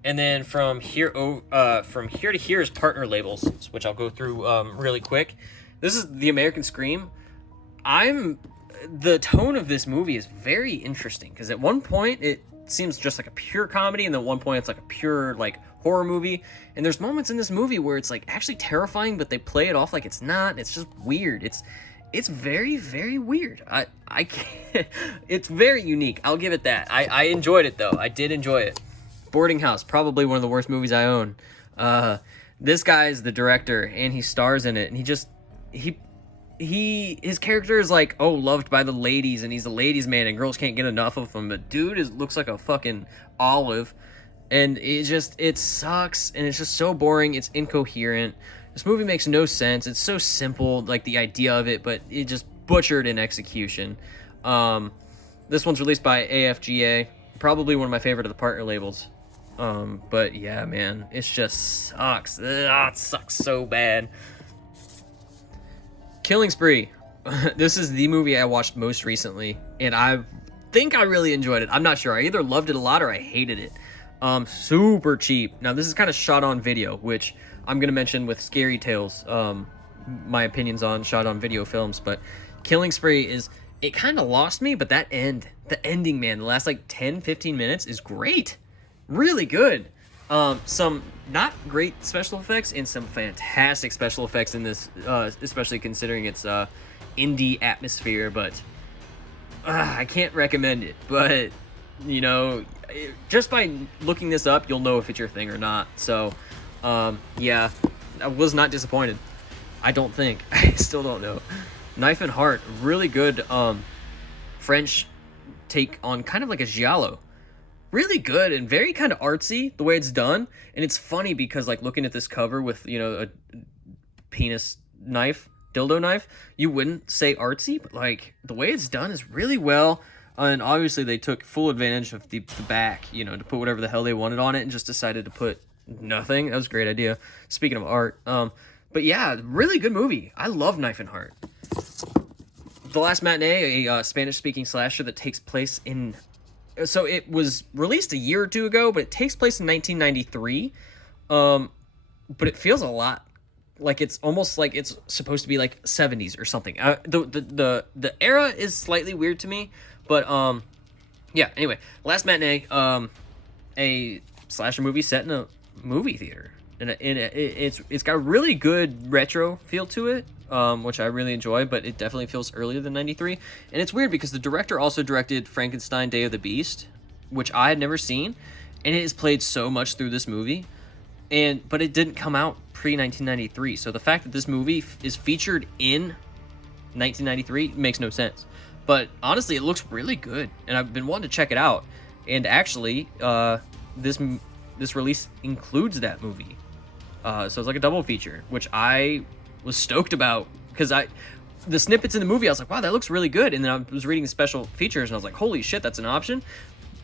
and then from here to here is partner labels, which I'll go through really quick. This is The American Scream. The tone of this movie is very interesting because at one point it seems just like a pure comedy, and then at one point it's like a pure like horror movie. And there's moments in this movie where it's like actually terrifying, but they play it off like it's not. It's just weird. It's very, very weird. I can't. It's very unique. I'll give it that. I enjoyed it though. I did enjoy it. Boarding House, probably one of the worst movies I own. This guy is the director, and he stars in it, and his character is like, loved by the ladies, and he's a ladies' man, and girls can't get enough of him. But dude looks like a fucking olive, and it sucks, and it's just so boring. It's incoherent. This movie makes no sense. It's so simple, like the idea of it, but it just butchered in execution. This one's released by AFGA, probably one of my favorite of the partner labels. But yeah, man, it just sucks. It sucks so bad. Killing Spree. This is the movie I watched most recently, and I think I really enjoyed it. I'm not sure. I either loved it a lot or I hated it. Super cheap. Now, this is kind of shot on video, which I'm going to mention with Scary Tales, my opinions on shot on video films, but Killing Spree it kind of lost me, but the ending, man, the last like 10-15 minutes is great. Really good. Some not great special effects and some fantastic special effects in this, especially considering its indie atmosphere, but I can't recommend it. But, you know, just by looking this up, you'll know if it's your thing or not. So, yeah. I was not disappointed. I don't think. I still don't know. Knife and Heart, really good French take on kind of like a giallo. Really good and very kind of artsy the way it's done. And it's funny because like looking at this cover with, you know, a penis knife, dildo knife, you wouldn't say artsy, but like the way it's done is really well. And obviously they took full advantage of the back, you know, to put whatever the hell they wanted on it and just decided to put nothing. That was a great idea. Speaking of art. But yeah, really good movie. I love Knife and Heart. The Last Matinee, a Spanish-speaking slasher that takes place in... So it was released a year or two ago, but it takes place in 1993. But it feels a lot like it's almost like it's supposed to be like 70s or something. The era is slightly weird to me, but yeah. Anyway, Last Matinee, a slasher movie set in a movie theater, and it's got a really good retro feel to it, which I really enjoy, but it definitely feels earlier than 93. And it's weird because the director also directed Frankenstein Day of the Beast, which I had never seen, and it is played so much through this movie, but it didn't come out pre-1993. So the fact that this movie is featured in 1993 makes no sense. But honestly, it looks really good, and I've been wanting to check it out. And actually, this release includes that movie. So it's like a double feature, which I was stoked about because the snippets in the movie, I was like, wow, that looks really good. And then I was reading the special features and I was like, holy shit, that's an option.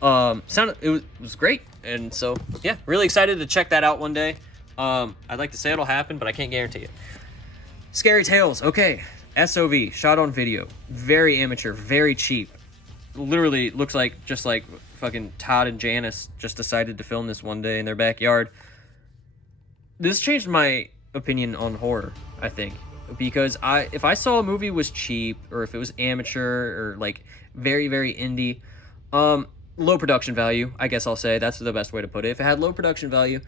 It was great. And so, yeah, really excited to check that out one day. I'd like to say it'll happen, but I can't guarantee it. Scary Tales. Okay. SOV, shot on video. Very amateur, very cheap. Literally looks like just like fucking Todd and Janice just decided to film this one day in their backyard. This changed my opinion on horror, I think, because if I saw a movie was cheap or if it was amateur or like very, very indie, low production value, I guess I'll say that's the best way to put it. If it had low production value,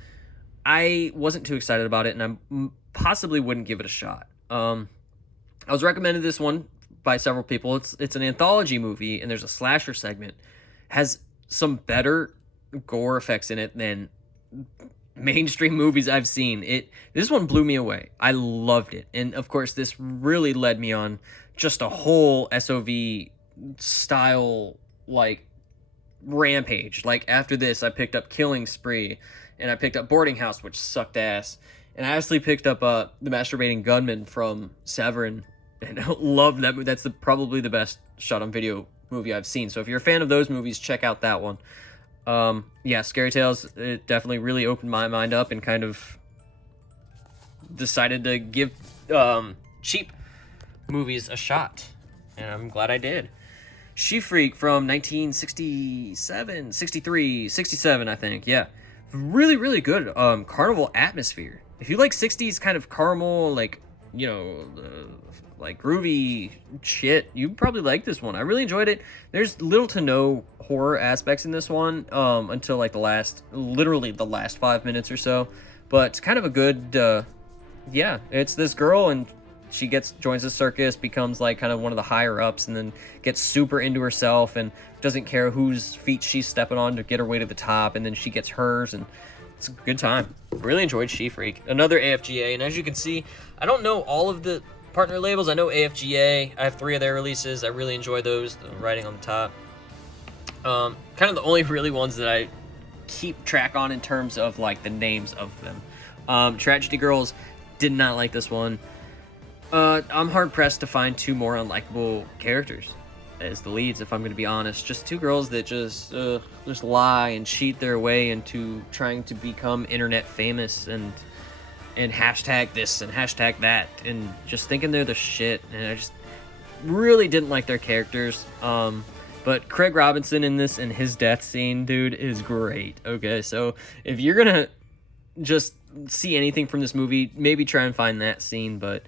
I wasn't too excited about it, and I possibly wouldn't give it a shot. I was recommended this one by several people. It's an anthology movie, and there's a slasher segment. Has some better gore effects in it than mainstream movies I've seen. This one blew me away. I loved it. And of course, this really led me on just a whole SOV style like rampage. Like after this, I picked up Killing Spree, and I picked up Boarding House, which sucked ass. And I actually picked up The Masturbating Gunman from Severin, and I love that movie. That's probably the best shot on video movie I've seen. So if you're a fan of those movies, check out that one. Yeah, Scary Tales, it definitely really opened my mind up and kind of decided to give cheap movies a shot, and I'm glad I did. She Freak from 1967, 63, 67, I think. Yeah, really, really good carnival atmosphere. If you like 60s kind of caramel, like, you know, like groovy shit, you probably like this one. I really enjoyed it. There's little to no horror aspects in this one until like literally the last 5 minutes or so, but it's kind of a good yeah, it's this girl, and she joins the circus, becomes like kind of one of the higher ups, and then gets super into herself and doesn't care whose feet she's stepping on to get her way to the top, and then she gets hers, and it's a good time. Really enjoyed She Freak. Another AFGA, and as you can see, I don't know all of the partner labels. I know AFGA. I have 3 of their releases. I really enjoy those, the writing on the top. Kind of the only really ones that I keep track on in terms of like the names of them. Tragedy Girls, did not like this one. I'm hard pressed to find 2 more unlikable characters as the leads, if I'm going to be honest. Just 2 girls that just lie and cheat their way into trying to become internet famous and hashtag this and hashtag that and just thinking they're the shit. And I just really didn't like their characters. But Craig Robinson in this and his death scene, dude, is great. Okay, so if you're gonna just see anything from this movie, maybe try and find that scene, but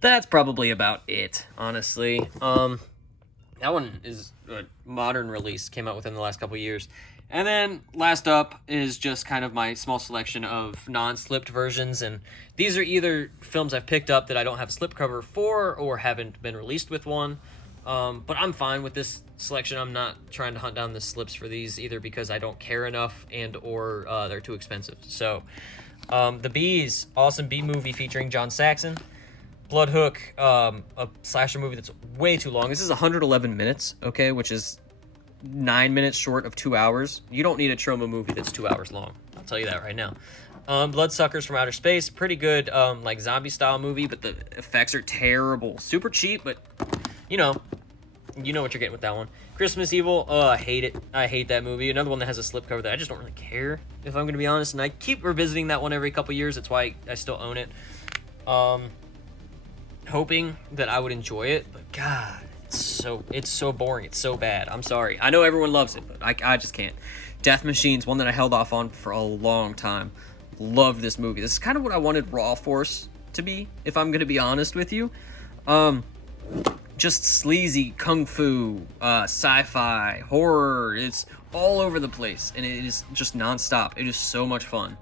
that's probably about it, honestly. That one is a modern release, came out within the last couple years. And then last up is just kind of my small selection of non-slipped versions, and these are either films I've picked up that I don't have a slipcover for or haven't been released with one. But I'm fine with this selection. I'm not trying to hunt down the slips for these either because I don't care enough and or they're too expensive. So The Bees, awesome B movie featuring John Saxon. Blood Hook, a slasher movie that's way too long. This is 111 minutes, okay, which is 9 minutes short of 2 hours. You don't need a trauma movie that's 2 hours long. I'll tell you that right now. Bloodsuckers from Outer Space, pretty good, like zombie style movie, but the effects are terrible. Super cheap, but you know what you're getting with that one. Christmas Evil, I hate it. I hate that movie. Another one that has a slipcover that I just don't really care, if I'm gonna be honest. And I keep revisiting that one every couple years. That's why I still own it. Hoping that I would enjoy it, but God, it's so boring. It's so bad. I'm sorry. I know everyone loves it, but I just can't. Death Machines, one that I held off on for a long time. Loved this movie. This is kind of what I wanted Raw Force to be, if I'm gonna be honest with you. Just sleazy kung fu, sci-fi, horror. It's all over the place, and it is just nonstop. It is so much fun.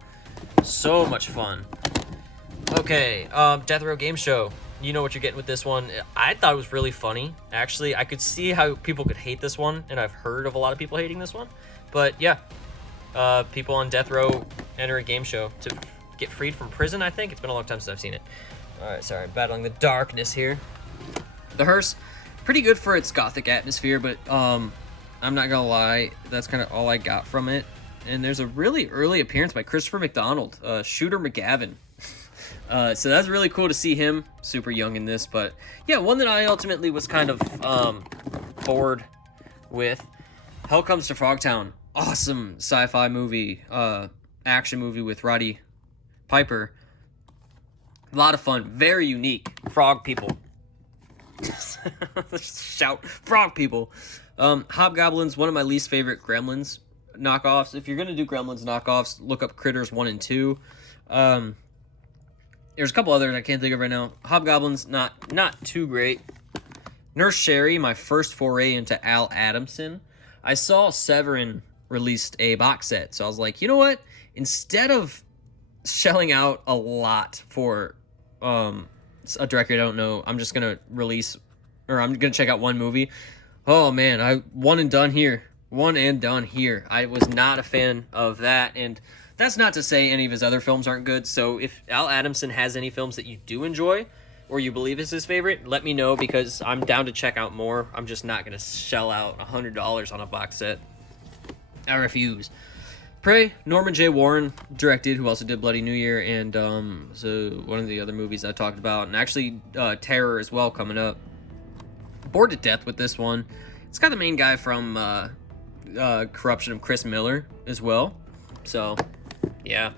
So much fun. Okay, Death Row Game Show. You know what you're getting with this one. I thought it was really funny. Actually, I could see how people could hate this one, and I've heard of a lot of people hating this one. But yeah, people on death row enter a game show to get freed from prison, I think. It's been a long time since I've seen it. Alright, sorry, battling the darkness here. The Hearse, pretty good for its gothic atmosphere, but I'm not gonna lie, that's kind of all I got from it. And there's a really early appearance by Christopher McDonald, Shooter McGavin. So that's really cool to see him super young in this. But yeah, one that I ultimately was kind of bored with. Hell Comes to Frogtown, awesome sci-fi movie, action movie with Roddy Piper. A lot of fun, very unique. Frog people. Shout, frog people. Hobgoblins, one of my least favorite Gremlins knockoffs. If you're gonna do Gremlins knockoffs, look up Critters 1 and 2. There's a couple others I can't think of right now. Hobgoblins, not too great. Nurse Sherry, my first foray into Al Adamson. I saw Severin released a box set, so I was like, you know what? Instead of shelling out a lot for a director I don't know, I'm just gonna check out one movie. Oh man, one and done here. I was not a fan of that, and that's not to say any of his other films aren't good. So if Al Adamson has any films that you do enjoy, or you believe is his favorite, let me know, because I'm down to check out more. I'm just not gonna shell out $100 on a box set. I refuse. Prey, Norman J. Warren directed, who also did Bloody New Year, and so one of the other movies I talked about, and actually Terror as well coming up. Bored to death with this one. It's got the main guy from Corruption of Chris Miller as well. So, yeah,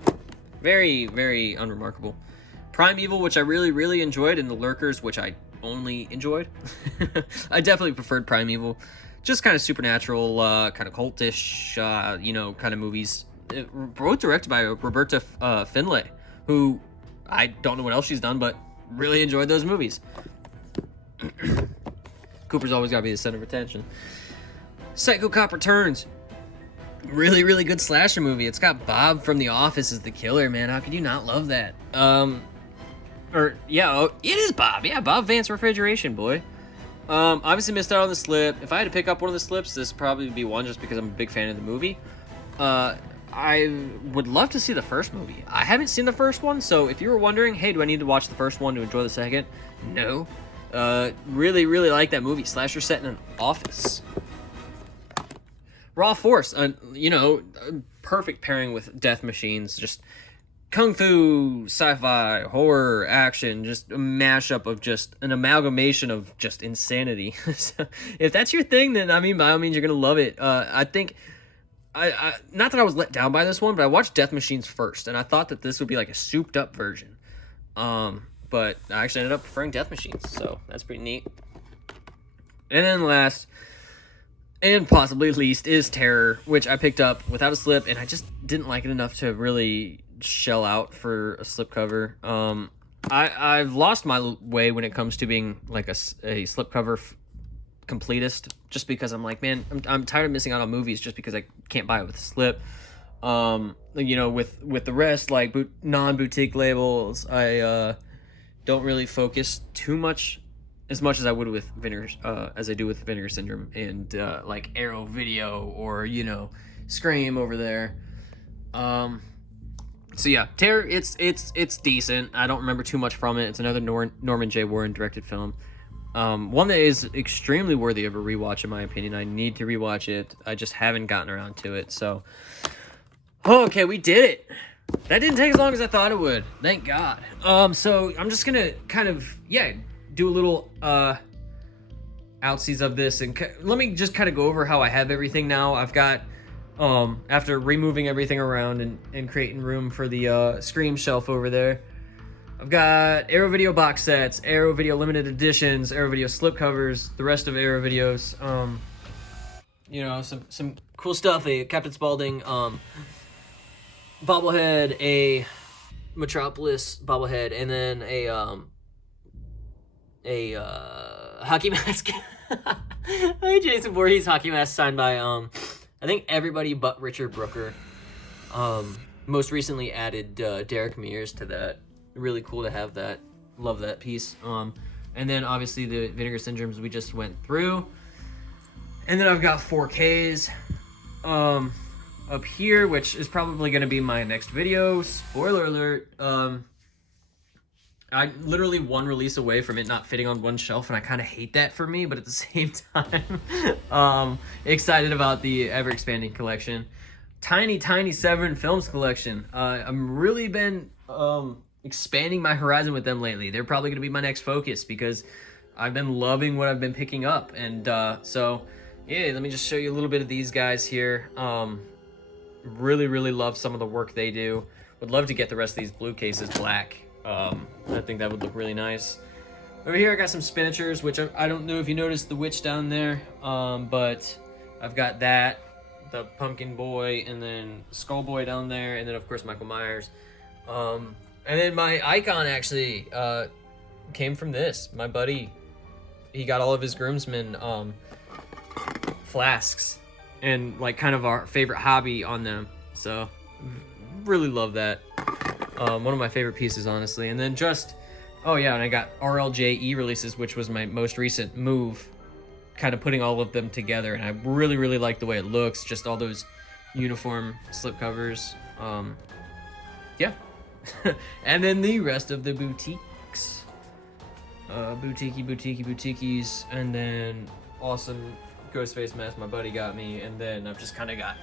very, very unremarkable. Primeval, which I really, really enjoyed, and The Lurkers, which I only enjoyed. I definitely preferred Primeval. Just kind of supernatural, kind of cultish, kind of movies. Both directed by Roberta Findlay, who I don't know what else she's done, but really enjoyed those movies. Cooper's always got to be the center of attention. Psycho Cop Returns. Really, really good slasher movie. It's got Bob from The Office as the killer, man. How could you not love that? It is Bob. Yeah, Bob Vance Refrigeration, boy. Obviously missed out on the slip. If I had to pick up one of the slips, this would probably be one, just because I'm a big fan of the movie. I would love to see the first movie. I haven't seen the first one, so if you were wondering, hey, do I need to watch the first one to enjoy the second? No. Really, really like that movie. Slasher set in an office. Raw Force, perfect pairing with Death Machines. Just kung fu, sci-fi, horror, action, just a mashup of just an amalgamation of just insanity. So, if that's your thing, then I mean, by all means, you're gonna love it. I think, I not that I was let down by this one, but I watched Death Machines first, and I thought that this would be like a souped-up version. But I actually ended up preferring Death Machines, so that's pretty neat. And then last, and possibly least, is Terror, which I picked up without a slip, and I just didn't like it enough to really shell out for a slipcover. I've lost my way when it comes to being like a slipcover completist, just because I'm like, man, I'm tired of missing out on movies just because I can't buy it with a slip. With the rest, like non-boutique labels, I don't really focus as much as I would with Vinegar, as I do with Vinegar Syndrome and like Arrow Video or Scream over there. So yeah, Terror, it's decent. I don't remember too much from it. It's another Norman J. Warren directed film. One that is extremely worthy of a rewatch, in my opinion. I need to rewatch it. I just haven't gotten around to it. So, okay, we did it. That didn't take as long as I thought it would. Thank God. So I'm just gonna kind of do a little outsies of this, and let me just kind of go over how I have everything now. I've got after removing everything around and creating room for the Scream shelf over there. I've got Arrow Video box sets, Arrow Video limited editions, Arrow Video slipcovers, the rest of Arrow Videos. You know, some cool stuff. A Captain Spaulding bobblehead, a Metropolis bobblehead, and then a hockey mask. A Jason Voorhees hockey mask signed by I think everybody but Richard Brooker. Most recently added Derek Mears to that. Really cool to have that. Love that piece. And then obviously the Vinegar Syndromes we just went through. And then I've got 4Ks up here, which is probably going to be my next video. Spoiler alert. I literally one release away from it not fitting on one shelf, and I kind of hate that for me, but at the same time, excited about the ever-expanding collection. Tiny 7 films collection. I'm really been expanding my horizon with them lately. They're probably going to be my next focus because I've been loving what I've been picking up. And so, yeah, let me just show you a little bit of these guys here. Really love some of the work they do. Would love to get the rest of these blue cases black. I think that would look really nice. Over here I got some Spinachers, which I don't know if you noticed the witch down there, but I've got that, the Pumpkin Boy, and then Skull Boy down there, and then of course Michael Myers. And then my icon actually came from this. My buddy, he got all of his groomsmen flasks and like kind of our favorite hobby on them. So really love that. One of my favorite pieces, honestly. And then just, oh yeah, and I got RLJE releases, which was my most recent move, kind of putting all of them together. And I really like the way it looks. Just all those uniform slipcovers. Yeah. And then the rest of the boutiques. Boutiques. And then awesome Ghostface mask my buddy got me. And then I've just kind of got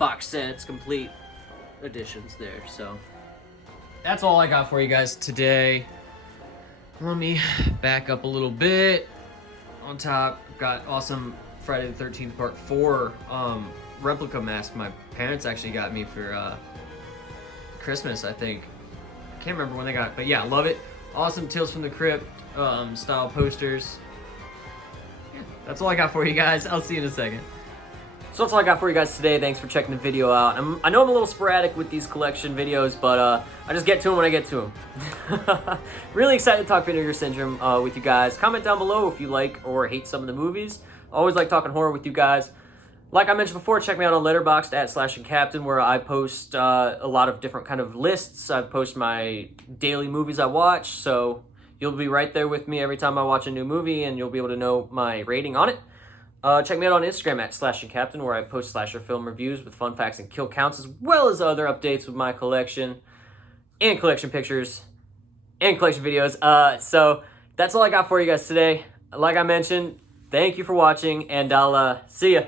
box sets, complete editions there. So that's all I got for you guys today. Let me back up a little bit. On top, got awesome Friday the 13th Part 4 replica mask my parents actually got me for Christmas, I think. I can't remember when they got it, but yeah, love it. Awesome Tales from the Crypt style posters. Yeah, that's all I got for you guys. I'll see you in a second. So that's all I got for you guys today. Thanks for checking the video out. I know I'm a little sporadic with these collection videos, but I just get to them when I get to them. Really excited to talk Vinegar Syndrome with you guys. Comment down below if you like or hate some of the movies. Always like talking horror with you guys. Like I mentioned before, check me out on Letterboxd at Slashincaptain, where I post a lot of different kind of lists. I post my daily movies I watch, so you'll be right there with me every time I watch a new movie, and you'll be able to know my rating on it. Check me out on Instagram at Slashincaptain, where I post slasher film reviews with fun facts and kill counts, as well as other updates with my collection, and collection pictures, and collection videos. So that's all I got for you guys today. Like I mentioned, thank you for watching, and I'll see ya.